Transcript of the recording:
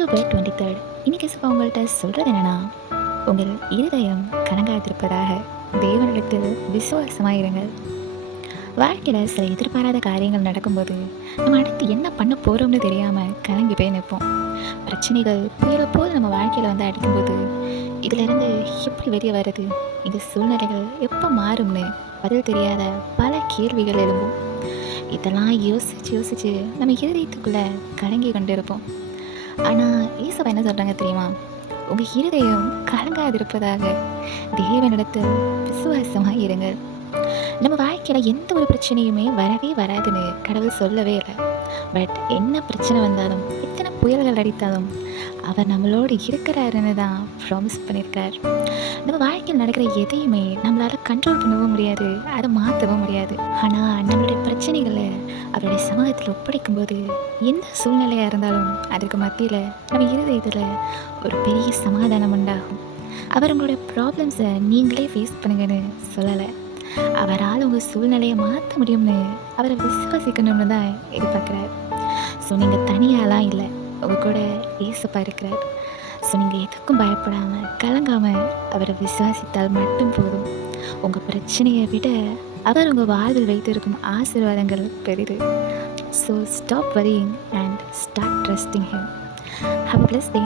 October 23. இன்னைக்கு உங்கள்கிட்ட சொல்கிறது என்னன்னா, உங்கள் இருதயம் கலங்காதிருப்பதாக தேவனிடத்தில் விசுவாசமாயிருங்கள். வாழ்க்கையில் சில எதிர்பாராத காரியங்கள் நடக்கும்போது நம்ம அடுத்து என்ன பண்ண போகிறோம்னு தெரியாமல் கலங்கி போய் நிற்போம். பிரச்சனைகள் புயலை போல் நம்ம வாழ்க்கையில் வந்து அடிக்கும்போது இதிலிருந்து எப்படி வெளியே வருது, இந்த சூழ்நிலைகள் எப்போ மாறும்னு பதில் தெரியாத பல கேள்விகள் எழும்பும். இதெல்லாம் யோசிச்சு யோசிச்சு நம்ம இருதயத்துக்குள்ளே கலங்கி கொண்டு இருப்போம். ஆனால் ஏசப்பா என்ன சொல்கிறாங்க தெரியுமா? உங்கள் இருதயம் கலங்காதிருப்பதாக தேவனிடத்தில் விசுவாசமாக இருங்க. நம்ம வாழ்க்கையில் எந்த ஒரு பிரச்சனையுமே வரவே வராதுன்னு கடவுள் சொல்லவே இல்லை. பட் என்ன பிரச்சனை வந்தாலும், எத்தனை புயல்கள் அடித்தாலும் அவர் நம்மளோடு இருக்கிறாருன்னு தான் ப்ராமிஸ் பண்ணியிருக்கார். நம்ம வாழ்க்கையில் நடக்கிற எதையுமே நம்மளால் கண்ட்ரோல் பண்ணவும் முடியாது, அதை மாற்றவும் முடியாது. ஆனால் நம்மளுடைய பிரச்சனைகளை அவருடைய சமூகத்தில் ஒப்படைக்கும்போது எந்த சூழ்நிலையாக இருந்தாலும் அதற்கு மத்தியில் நம்ம இருதயத்தில் ஒரு பெரிய சமாதானம் உண்டாகும். அவர் உங்களோட ப்ராப்ளம்ஸை நீங்களே ஃபேஸ் பண்ணுங்கன்னு சொல்லலை. அவரால் உங்கள் சூழ்நிலையை மாற்ற முடியும்னு அவரை விசுவாசிக்கணும்னு தான் எதிர்பார்க்குறார். ஸோ நீங்கள் தனியாலாம் இல்லை, உங்கள் கூட ஏசப்பா இருக்கிறார். ஸோ நீங்கள் எதுக்கும் பயப்படாமல் கலங்காமல் அவரை விசுவாசித்தால் மட்டும் போதும். உங்கள் பிரச்சனையை விட அவர் உங்கள் வாழ்வில் வைத்திருக்கும் ஆசீர்வாதங்கள் பெரிது. So stop worrying and start trusting him. Have a blessed day.